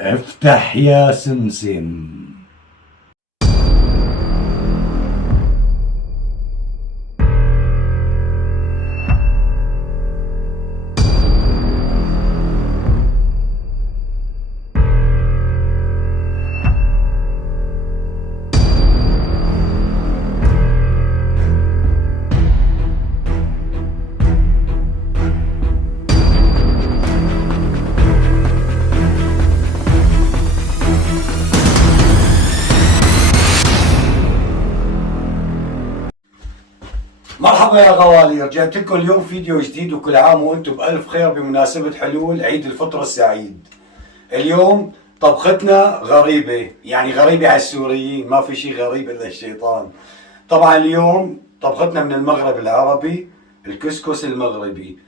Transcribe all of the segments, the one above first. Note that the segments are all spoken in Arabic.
افتح يا سمسم. مرحبا يا غوالي، رجعت لكم اليوم فيديو جديد وكل عام وانتم بألف خير بمناسبة حلول عيد الفطر السعيد. اليوم طبختنا غريبة، يعني غريبة على السوريين، ما في شيء غريب إلا الشيطان. طبعا اليوم طبختنا من المغرب العربي، الكسكس المغربي.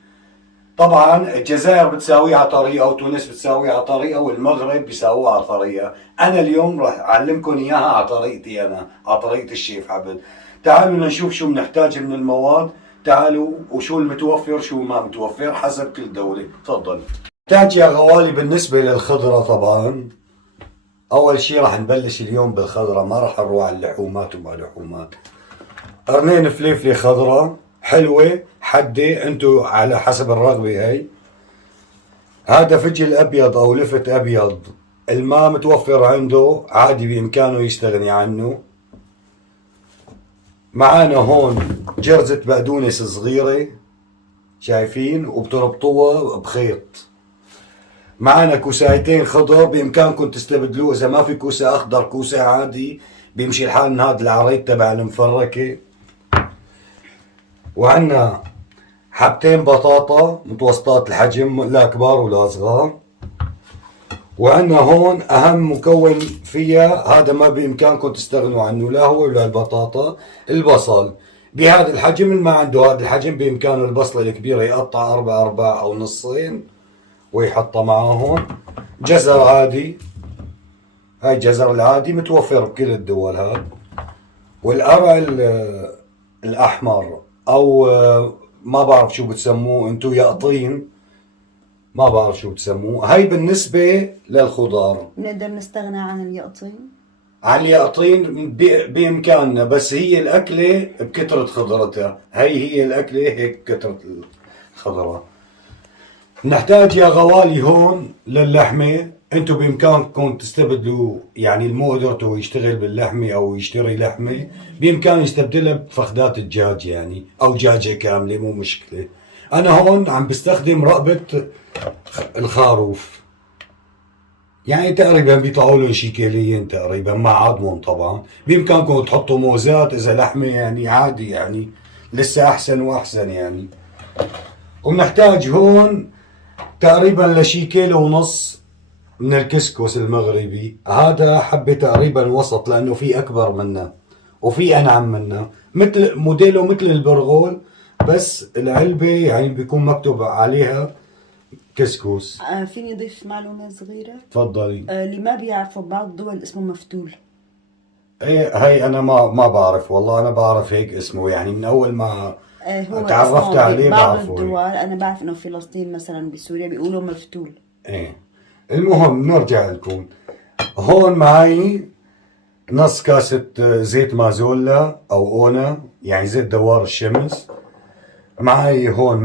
طبعا الجزائر بتساويه على طريقة وتونس بتساويه على طريقة والمغرب بيساووه على طريقة. أنا اليوم راح أعلمكم إياها على طريقتي أنا، على طريقة الشيف عبد. تعالوا نشوف شو بنحتاج من المواد، تعالوا وشو المتوفر شو ما متوفر حسب كل دولة. تفضل. نحتاج يا غوالي بالنسبة للخضرة طبعا أول شي راح نبلش اليوم بالخضرة، ما راح نروح على اللحومات وما لحومات. قرنين فليفلة خضرة حلوة حدة انتو على حسب الرغبة. هي هذا فجل ابيض او لفت ابيض، الماء متوفر عنده عادي بامكانه يستغني عنه. معانا هون جرزة بقدونس صغيرة شايفين وبتربطوها بخيط. معانا كوسايتين خضر بامكانكم تستبدلوه، اذا ما في كوسة اخضر كوسة عادي بيمشي الحال من هذا العريض تبع المفركة. وعنا حبتين بطاطا متوسطات الحجم، لا كبار ولا صغار. وعنا هون اهم مكون فيها، هذا ما بامكانكم تستغنوا عنه، لا هو ولا البطاطا. البصل بهذا الحجم، اللي ما عنده هذا الحجم بامكانه البصلة الكبيرة يقطع ارباع او نصين ويحطها معه هون. جزر عادي، هاي الجزر العادي متوفر بكل الدول هذا. والقرع الاحمر او ما بعرف شو بتسموه انتو، يقطين، ما بعرف شو بتسموه. هاي بالنسبة للخضار. نقدر نستغنى عن اليقطين؟ عن اليقطين بإمكاننا، بس هي الأكلة بكثرة خضرتها، هي الأكلة هيك كثرة الخضرة. نحتاج يا غوالي هون للحمة، انتو بإمكانكم تستبدلوا، يعني المو قدرته يشتغل باللحمة أو يشتري لحمة بإمكانه يستبدلها بفخدات الدجاج يعني، أو دجاجة كاملة مو مشكلة. أنا هون عم بستخدم رقبة الخروف، يعني تقريبا بيطلعوا لهم شي كيلين تقريبا مع عظمهم. طبعا بإمكانكم تحطوا موزات إذا لحمة يعني عادي، يعني لسه أحسن وأحسن يعني. وبنحتاج هون تقريبا لشي كيلو ونص من الكسكس المغربي. هذا حبة تقريبا وسط، لأنه في أكبر منه وفي أنعم منه، مثل موديله مثل البرغول، بس العلبة يعني بيكون مكتوب عليها كسكس. فيني أضيف معلومة صغيرة؟ تفضلي. اللي ما بيعرفوا بعض الدول اسمه مفتول. ايه هي انا ما بعرف والله، انا بعرف هيك اسمه يعني من اول ما هو تعرفت عليه بعض بعرفه. الدول أنا بعرف إنه فلسطين مثلا بسوريا بيقولوا مفتول. ايه المهم نرجع لكم. هون معي نص كاسة زيت مازولا او اونا، يعني زيت دوار الشمس. معي هون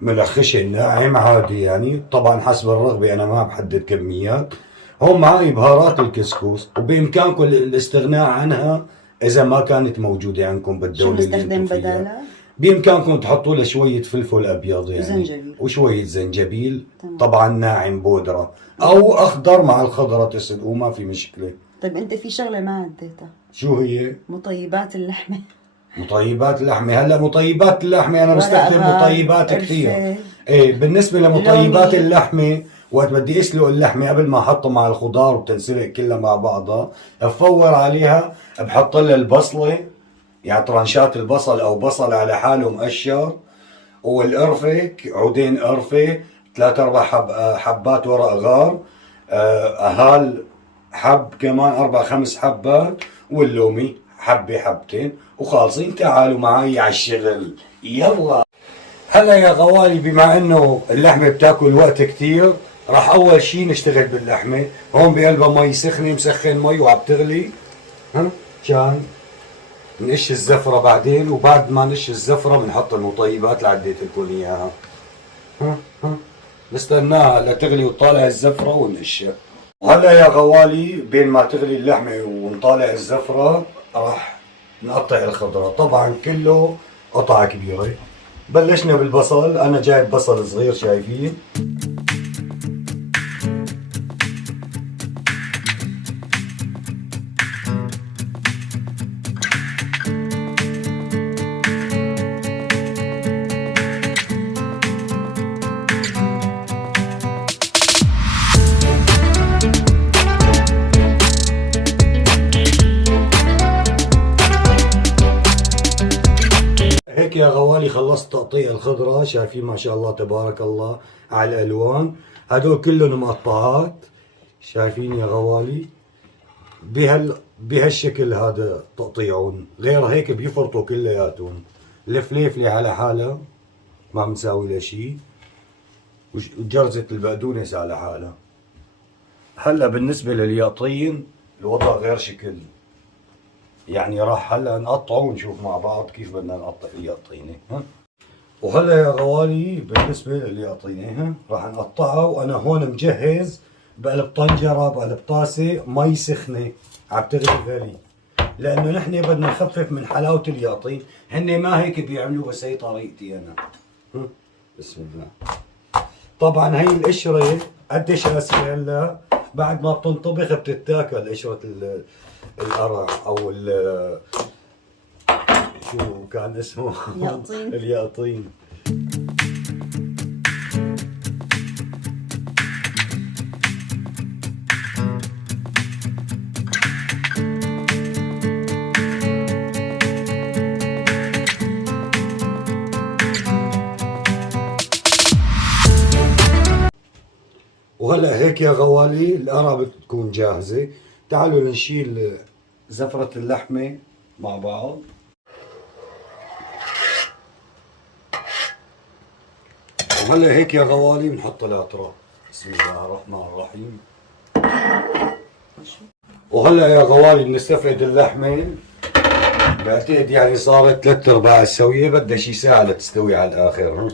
ملح خشن ناعم عادي يعني، طبعا حسب الرغبة، انا ما بحدد كميات. هون معي بهارات الكسكس، وبامكانكم الاستغناء عنها اذا ما كانت موجودة عندكم بالدولة شو اللي نستخدم انتم فيها. بدالها؟ بامكانكم تحطوا له شوية فلفل ابيض يعني، وزنجبيل. وشوية زنجبيل. تمام. طبعا ناعم بودرة او اخضر مع الخضرة تسلقوه ما في مشكلة. طيب أنت في شغلة ما عديتها، شو هي؟ مطيبات اللحمة. مطيبات اللحمة. هلا مطيبات اللحمة انا بستخدم ورقها، مطيبات كثير. قرفة. ايه بالنسبة لمطيبات لوني. اللحمة، وقت بدي اسلق اللحمة قبل ما احطها مع الخضار وبتنسلق كلها مع بعضها، بفور عليها بحط لها البصلة، يعني طرنشات البصل او بصل على حاله مقشر، والقرفة عودين قرفة، 3-4 حبات ورق غار، هال حب كمان 4-5 حبات، واللومي حبة حبتين وخالصين. تعالوا معي على الشغل يلا. هلا يا غوالي، بما انه اللحمة بتاكل وقت كثير راح اول شيء نشتغل باللحمه. هون بقلبها مي سخنه، مسخن مي وعم تغلي. ها كان نقش الزفره بعدين، وبعد ما نقش الزفره بنحط المطيبات اللي عديت لكم اياها. ها نستناها لتغلي وتطالع الزفره ونقشها. وهلا يا غوالي بين ما تغلي اللحمه ونطالع الزفره راح نقطع الخضره. طبعا كله قطعه كبيره. بلشنا بالبصل، انا جايب بصل صغير شايفين. هيك يا غوالي خلصت تقطيع الخضرة. شايفين ما شاء الله تبارك الله على الألوان. هدول كلهم مقطعات. شايفين يا غوالي بهالشكل هذا تقطيعهم. غير هيك بيفرطوا كلياتهم. الفليفلة على حالها ما بنساوي لها شيء، وجرزة البقدونس على حالها. هلا بالنسبة للياطين الوضع غير شكل. يعني راح هلا نقطعه ونشوف مع بعض كيف بدنا نقطع الياطينه. ها وهلا يا غوالي بالنسبه للياطينه راح نقطعها. وانا هون مجهز بقلب طنجره بقلب طاسه مي سخنه عم تغلي غلي، لانه نحن بدنا نخفف من حلاوه الياطين. هن ما هيك بيعملوا، بس هي طريقتي انا. بسم الله. طبعا هي القشره قديش قاسيه هلا بعد ما بتنطبخ بتتاكل قشره القرع او شو كان اسمه؟ ياقطين. الياقطين. وهلا هيك يا غوالي القرع بتكون جاهزه. تعالوا نشيل زفرة اللحمة مع بعض. وهلا هيك يا غوالي بنحط الاطراف. بسم الله الرحمن الرحيم. وهلا يا غوالي بنستفرد اللحمة. بعتقد يعني صارت 3/4 السوية، بدها شي ساعة لتستوي على الآخر.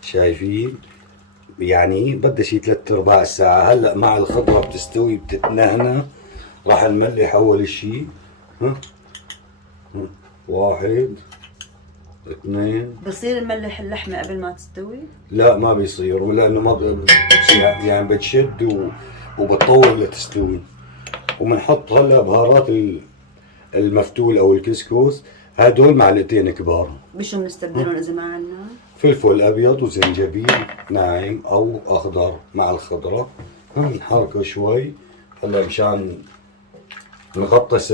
شايفين؟ يعني بدها شي 3/4 الساعة. هلا مع الخضرة بتستوي بتتنهنى. راح نملح أول شي. 1 2. بصير نملح اللحمة قبل ما تستوي؟ لا ما بيصير، لأنه ما يعني بتشد وبتطول لتستوي. وبنحط هلا بهارات المفتول أو الكسكس. هدول معلقتين كبار. بشو بنستبدلهم إذا ما عنا؟ فلفل أبيض وزنجبيل ناعم أو أخضر مع الخضرة. نحركه شوي هلا مشان نغطس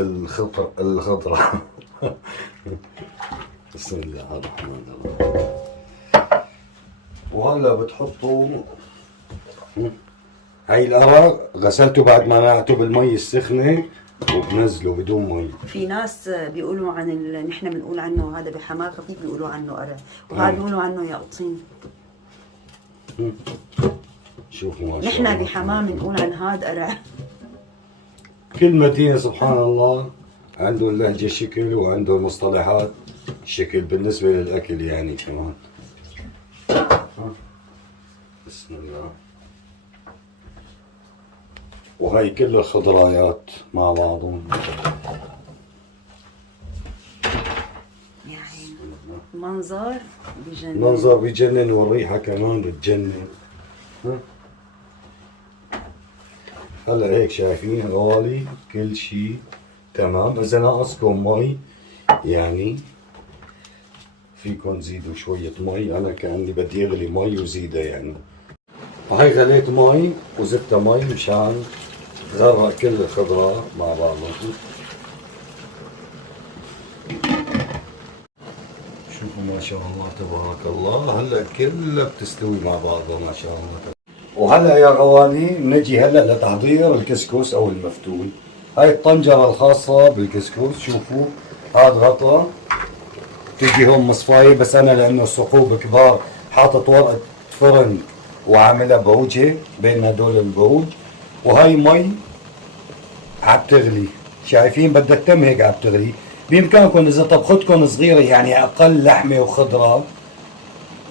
الخضرة. بسم الله الرحمن الرحيم. وهلا بتحطوا هاي القرع غسلته بعد ما نقعته بالمي السخنة وبنزله بدون مي. في ناس بيقولوا عن نحن بنقول عنه هذا بحماه خفيف بيقولوا عنه قرع، وهذا بيقولوا عنه ياقطين. شوفوا ما شاء نحن الله. بحماه بنقول عن هذا قرع. كل مدينة سبحان الله عندهم لهجة شكل وعندهم مصطلحات شكل بالنسبة للأكل يعني كمان. بسم الله. وهي كل الخضرايات مع بعضهم. يعني منظر بجنن. منظر بجنن والريحة كمان بتجنن. هلا هيك شايفين غوالي كل شيء تمام. إذا ناقصكم مي يعني فيكم تزيدوا شوية مي. أنا كأني بدي أغلي مي وزيدها يعني. وهي غليت مي وزدتها مي مشان تغرق كل الخضرة مع بعضها. شوفوا ما شاء الله تبارك الله. هلا كلها بتستوي مع بعضها ما شاء الله. وهلا يا غوالي نجي هلا لتحضير الكسكس او المفتول. هاي الطنجرة الخاصة بالكسكس. شوفوا هذا غطا تجي هون مصفاية، بس انا لانه الثقوب كبار حاطط ورقة فرن وعاملها بوجه بين هدول البوج، وهي مي عم تغلي. شايفين بدها تتم هيك عم تغلي. بامكانكم اذا طبختكم صغيره يعني اقل لحمه وخضره،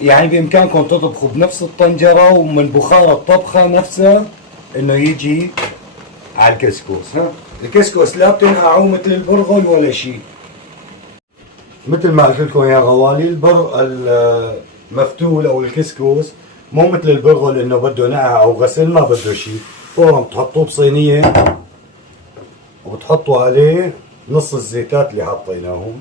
يعني بامكانكم تطبخوا بنفس الطنجره ومن بخار الطبخه نفسها انه يجي على الكسكس. ها الكسكس لا بتنقعوا مثل البرغل ولا شيء. مثل ما قلت لكم يا غوالي، المفتول او الكسكس مو مثل البرغل انه بده نقع او غسل، ما بده شيء. فورا بتحطوه بصينيه وبتحطوا عليه نص الزيتات اللي حطيناهم.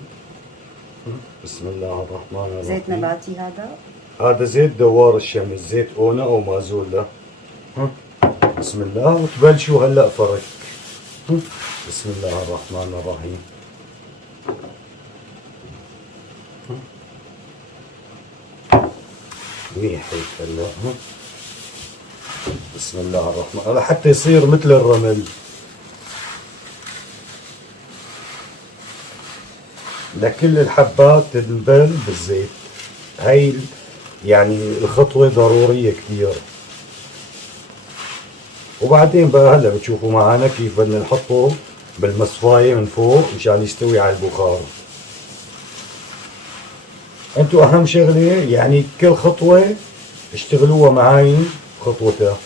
بسم الله الرحمن الرحيم. زيت نباتي هذا؟ هذا زيت دوار الشمس، زيت اونة او مازولا. بسم الله. وتبلشوا هلا فرك. بسم الله الرحمن الرحيم. منيح هيك هلا. بسم الله الرحمن الرحيم حتى يصير مثل الرمل. لكل الحبات تنبل بالزيت. هاي يعني الخطوة ضرورية كثير. وبعدين بقى هلا بتشوفوا معنا كيف بدنا نحطه بالمصفاية من فوق مشان يستوي على البخار. انتو اهم شغلة يعني كل خطوة اشتغلوها معاي خطوتها.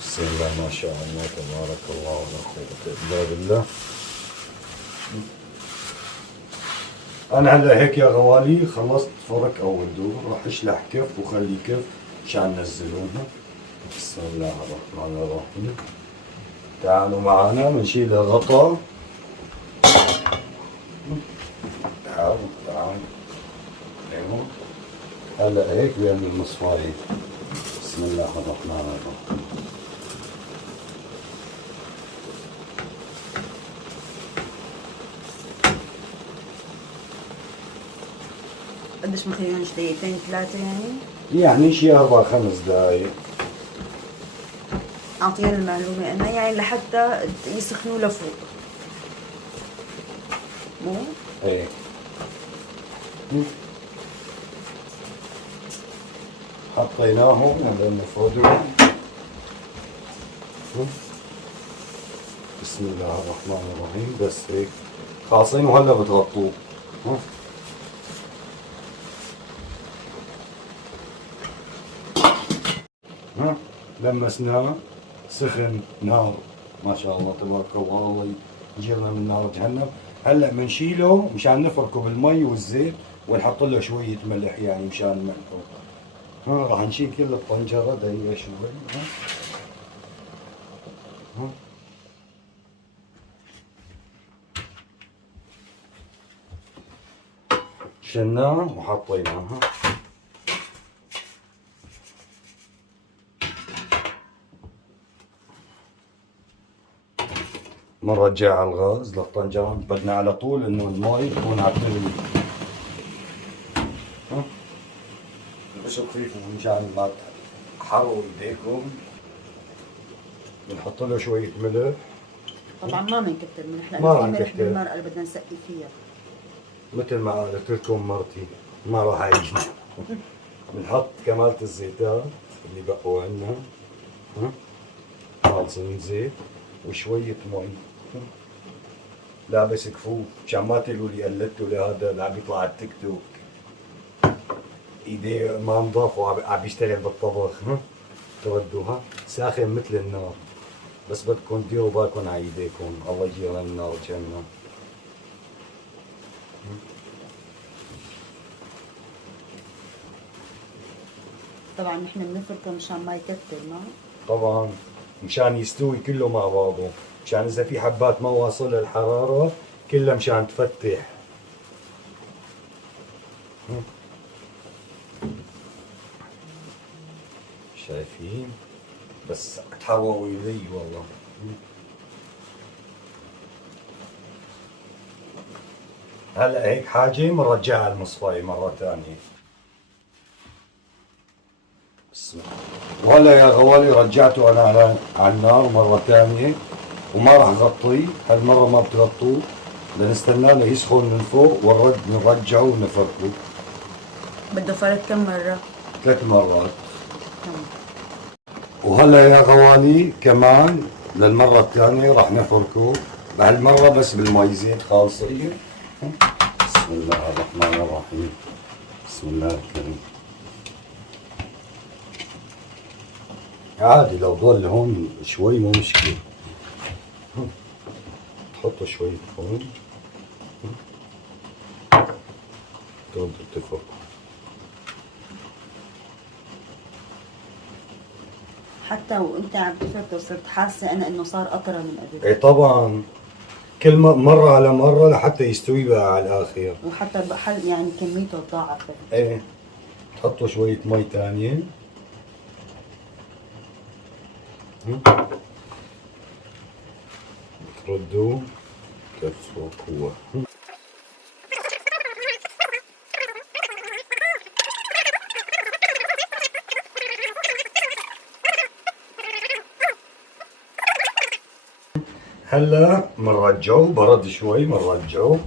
بسم الله ما شاء الله تبارك الله ولا قوة الا بالله. انا هلا هيك يا غوالي خلصت فرك اول دور، راح اشلح كف وخلي كف مشان ننزلونها. بسم الله الرحمن الرحيم. تعالوا معنا بنشيل الغطاء. تعالوا ايوه. هلا هيك بين المصفاية. بسم الله الرحمن الرحيم. قديش مخليهمش دقيقتين ثلاثة يعني؟ يعني شي 4-5 دقايق. أعطيني المعلومة أنا يعني لحتى يسخنوا لفوق. مو؟ ايه. حطيناهم هلا نفردهم. بسم الله الرحمن الرحيم. بس هيك خالصين وهلا بتغطوه. لمسناه سخن نار ما شاء الله تبارك الله. الله يجيرنا من نار جهنم. هلا بنشيله مشان نفركه بالمي والزيت ونحط له شويه ملح يعني مشان ملحه. راح نشيل كل الطنجره دقيقه شوي. شلناه وحطيناه. بنرجع على الغاز للطنجرة. بدنا على طول انه المي تكون عم تغلي. بس خفيف مشان ما تحرقوا ايديكم. بنحط له شوية ملح. طبعا ما بنكتر ملح ما لأنه راح في ملح نكتر. بالمرقة اللي بدنا نسقي فيها. مثل ما قالت لكم مرتي ما راح اعيش. بنحط كمالة الزيتات اللي بقوا عنا. خالصين زيت وشوية مي. لا بس كفو مشان ما تقولوا لي قلدتوا لهذا اللي عم يطلع على التيك توك ايديه ما نضاف وعم بيشتغل بالطبخ. تودوها ساخن مثل النار. بس بدكم ديروا بالكم على ايديكم. الله يجيرنا من النار جهنم. طبعا نحن بنفركه مشان ما يكتر ما. طبعا مشان يستوي كله مع بعضه، مشان اذا في حبات ما واصل الحرارة كلها مشان تفتح. شايفين؟ بس تحرقوا ايدي والله. هلا هيك حاجة بنرجعها على المصفاية مرة ثانية. بسم الله. وهلا يا غوالي رجعته انا على النار مرة ثانية وما راح غطيه. هالمرة ما بتغطوه لنستناه ليسخن من فوق ونرجعه ونفركه. بده فرك كم مرة؟ 3 مرات. تمام. وهلا يا غوالي كمان للمرة الثانية راح نفركه، بهالمرة بس بالمي زيت خالصين. بسم الله الرحمن الرحيم. بسم الله الكريم. عادي لو ضل هون شوي مو مشكلة. تحطوا شوي هون. تقعدوا تفركوا. حتى وانت عم تفرك صرت حاسه انا انه صار اطرى من قبل. ايه طبعا، كل مرة على مرة لحتى يستوي بقى على الآخر. وحتى بحل يعني كميته تضاعفت. ايه تحطوا شوية مي تانية. تردوا تفركوها. هلا بنرجعه برد شوي، بنرجعه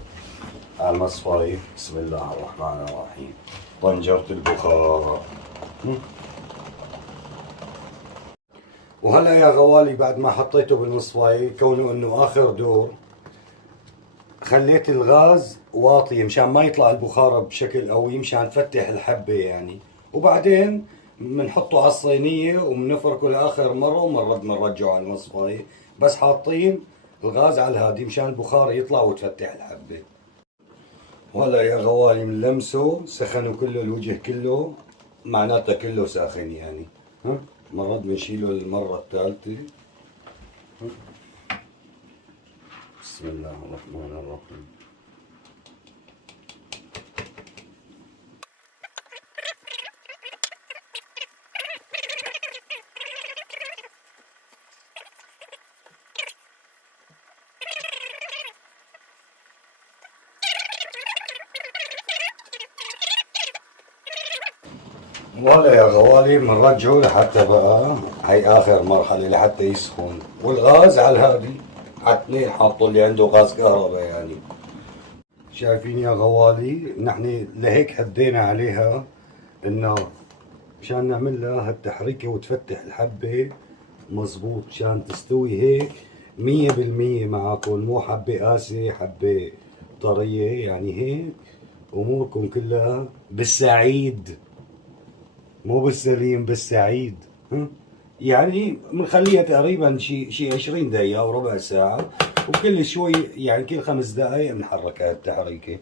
على المصفاية. بسم الله الرحمن الرحيم. طنجرة البخار. وهلا يا غوالي بعد ما حطيته بالمصفاية، كونه انه اخر دور، خليت الغاز واطي مشان ما يطلع البخار بشكل قوي، مشان تفتح الحبة يعني. وبعدين بنحطه على الصينية وبنفركه لاخر مرة، ومرة بنرجعه على المصفاية، بس حاطين الغاز على الهادي مشان البخار يطلع وتفتح الحبة. وهلا يا غوالي بنلمسه سخنه كله، الوجه كله معناته كله ساخن يعني. ها مرات بنشيله المرة الثالثة. بسم الله الرحمن الرحيم. وهلا يا غوالي بنرجعه لحتى بقى هي اخر مرحلة لحتى يسخن، والغاز على الهادي على 2 حاطه اللي عنده غاز كهرباء يعني. شايفين يا غوالي نحن لهيك هدينا عليها النار مشان نعمل لها هالتحريكة وتفتح الحبة مزبوط، مشان تستوي هيك 100% معاكم، مو حبة قاسية حبة طرية يعني. هيك اموركم كلها بالسعيد، مو بالسليم، بالسعيد. يعني بنخليها تقريبا شي 20 دقيقة او ربع ساعة، وكل شوي يعني كل 5 دقائق بنحركها التحريكة.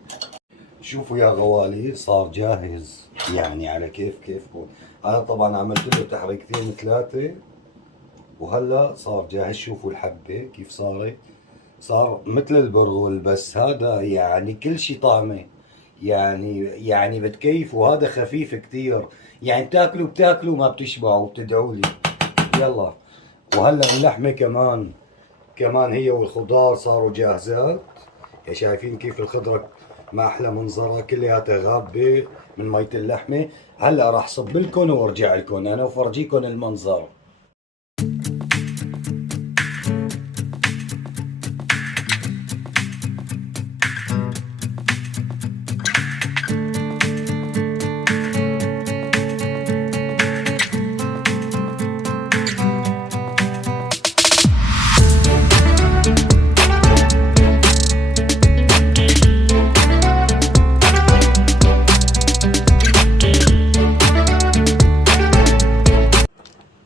شوفوا يا غوالي صار جاهز يعني على كيفكم. انا طبعا عملت له تحريكتين 3 وهلا صار جاهز. شوفوا الحبة كيف صارت، صار مثل البرغل، بس هذا يعني كل شي طعمه يعني بتكيف. وهذا خفيف كتير يعني، بتاكلوا ما بتشبعوا وبتدعوا لي. يلا وهلا اللحمه كمان هي والخضار صاروا جاهزات. شايفين كيف الخضره ما احلى منظرها، كلياتها غابه من مية اللحمه. هلا راح صب لكم وارجع لكم انا وفرجيكم المنظر.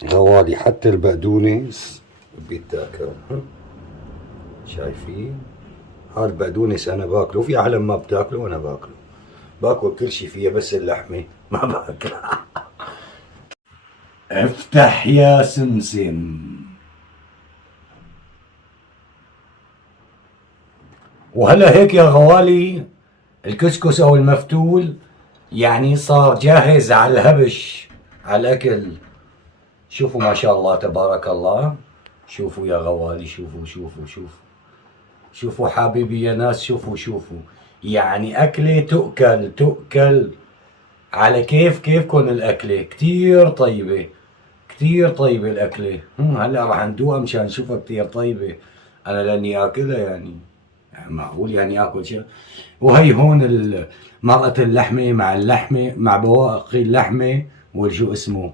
غوالي حتى البقدونس بيتاكل. شايفين هذا البقدونس انا باكله، في عالم ما بتاكله وانا باكله. باكل كل شيء فيها بس اللحمه ما باكلها. افتح يا سمسم. وهلا هيك يا غوالي الكسكس او المفتول يعني صار جاهز على الهبش على الاكل. شوفوا ما شاء الله تبارك الله. شوفوا يا غوالي، شوفوا حبيبي يا ناس، شوفوا يعني أكلة تؤكل على كيفكم. الأكلة كتير طيبة الأكلة. هلا راح ندوقها مشان نشوفها كتير طيبة. أنا لاني آكلها يعني معقول يعني آكل شيء. وهي هون مرقة اللحمة مع بواقي اللحمة والشو اسمه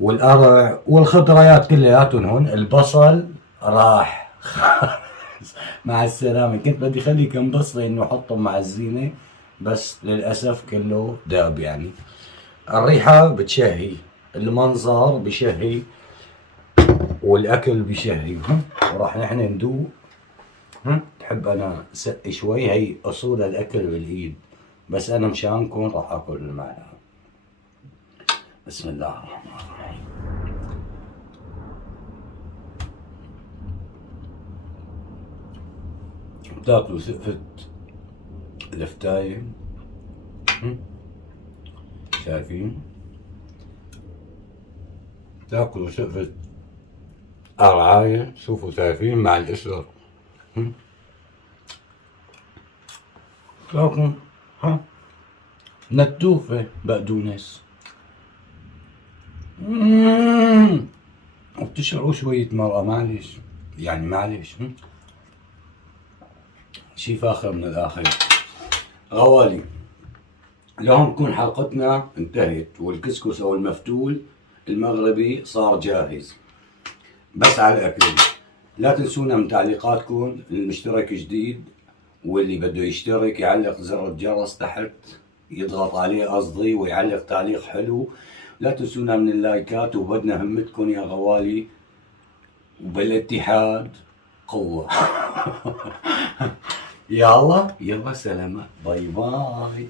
والقرع والخضريات كلياتهم هون. البصل راح مع السلامة. كنت بدي خلي كم بصلة انه احطهم مع الزينة، بس للأسف كله داب يعني. الريحة بتشهي، المنظر بشهي، والاكل بشهي. وراح نحن ندوق. تحب انا سقي شوي، هي اصول الاكل بالايد، بس انا مشانكم راح اكل المعلقة. بسم الله الرحمن الرحيم. بتاكلوا سقفة الفتاية، شايفين؟ بتاكلوا سقفة قرعاية، شوفوا شايفين مع القشر. بتاكلوا نتوفة بقدونس، وبتشرقوا شوية مرقة، معلش يعني معلش. شي فاخر من الآخر. غوالي، لهون تكون حلقتنا انتهت، والكسكس أو المفتول المغربي صار جاهز. بس على الأكل لا تنسونا من تعليقاتكم. المشترك جديد واللي بده يشترك يعلق زر الجرس تحت، يضغط عليه قصدي، ويعلق تعليق حلو. لا تنسونا من اللايكات، وبدنا همتكم يا غوالي، وبالاتحاد قوة. يلا سلامة، باي باي.